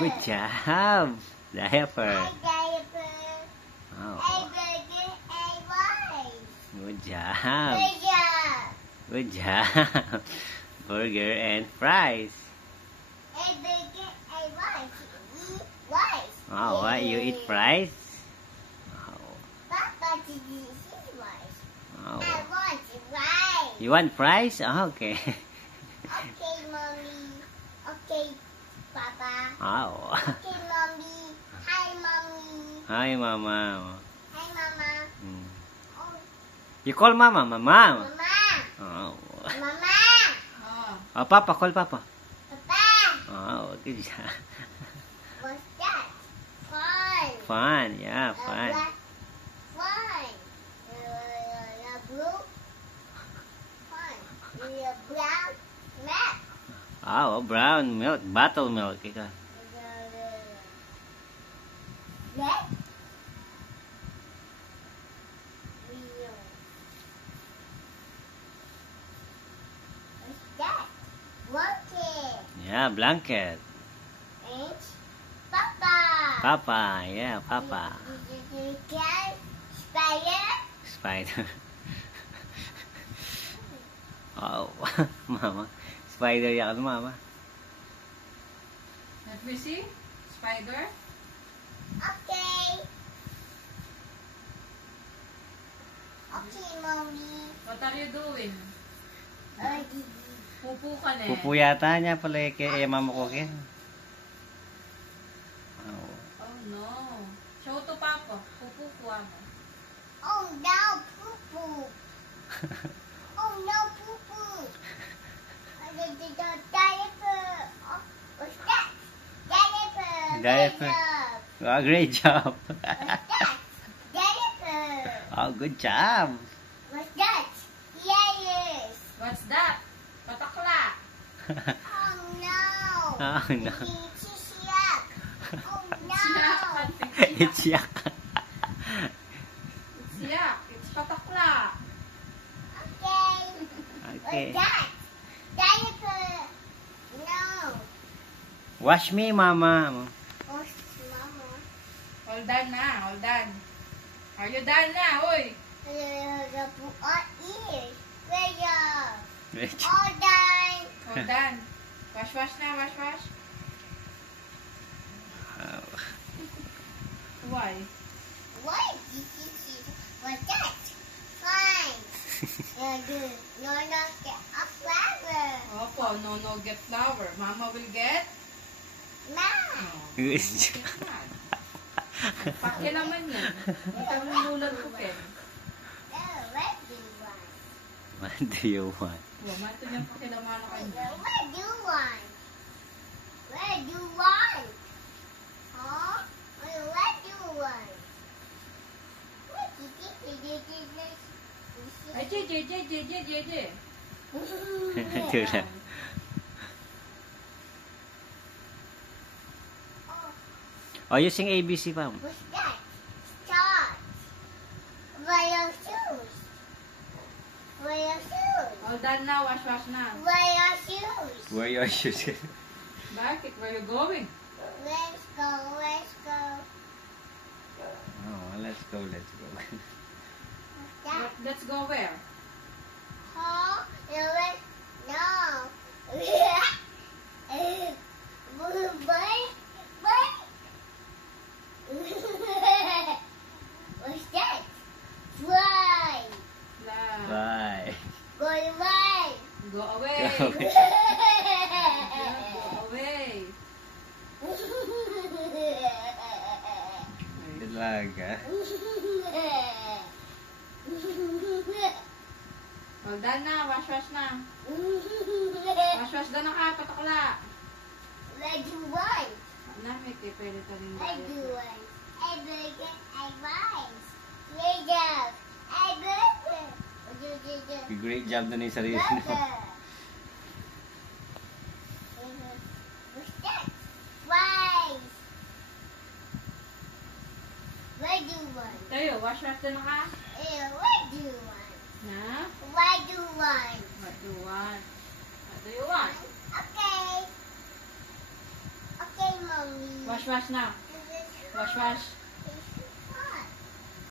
Good job. Diaper. Diaper. Oh, Burger. Rice. good job. Good job. Good job. Burger and fries. Burger. Rice. Eat rice. Oh, what? You eat fries? Oh, Papa, did you eat rice? oh. I want rice. You want fries? Oh, okay. Okay, mommy. Okay, Papa. Oh. Okay, mommy. Hi, mommy. Hi, Mama. Hi, mama. Hmm. Oh, You call Mama, Mama. mama. Oh. Mama. Oh, Papa, call Papa. Papa. Oh, good job. What's that? Fun. Fun, yeah, fun. Fun. Blue. Fun. Brown. Map. Oh, brown milk, buttermilk. Ika. Red. What's that? Monkey. Yeah, blanket. And Papa. Papa, yeah, Papa. Cat. Spider. Spider. Oh, Mama. Spider yan, Mama. Let me see. Spider. Okay. Okay, mommy. What are you doing? Pupu ka na eh. Pupu yata niya pala kay Mama Cookie. Oh. Oh no. Show to Papa. Pupu kuha mo. Oh no, poo poo. Oh no, poo poo. Diaper. Oh, what's that? Diaper. Diaper. Good job. Oh, great job. What's that? Diaper. Oh, good job. What's that? Yes. What's that? Patakla. Oh no. Oh, no. It's yuck. Oh no. It's yuck. It's yak. It's patakla. Okay. Okay. What's that? Diaper. No. Wash me, Mama. Oh, mama. All done na. All done. Are you done na? Uy. All ears. Good job. Great job. All done. All done. Wash, wash na. Wash, wash. Oh. Why? What? What's that? Fine. Good. No, no, get a flower. Opo, no get flower. Mama will get? Mom. Good job. Pake naman yan. Ito yung lulan ko, Ken. What do you want? What do you want? Mato niyang pakilaman ako niya. What do you want? What do you want? Huh? What do you want? Ay, JJ. Ito lang. Oh, you sing ABC pa. What's that? Start. Wear your shoes. Wear your shoes. All done na. Wash, wash na. Wear your shoes. Where are your shoes? Bakit? Where you going? Let's go. Let's go. Oh, let's go. What's that? Let's go where? Huh? No. What's that? Fly. Bye. Go away. Go away. Go away. Go away. Talaga. All done na. Wash, wash na. Wash, wash na ka. Patakla. What do you want? Namit eh. Pwede ka rin I do diet. want. I burger. I rice. Great job. I burger. Great job na yung sarili mo. Burger. What's that? Rice. What do you want? Tayo, wash, wash na ka. What do you want? Na? What do you want? What do you want? What do you want? Okay. Okay, mommy. Wash, wash na. Wash, wash.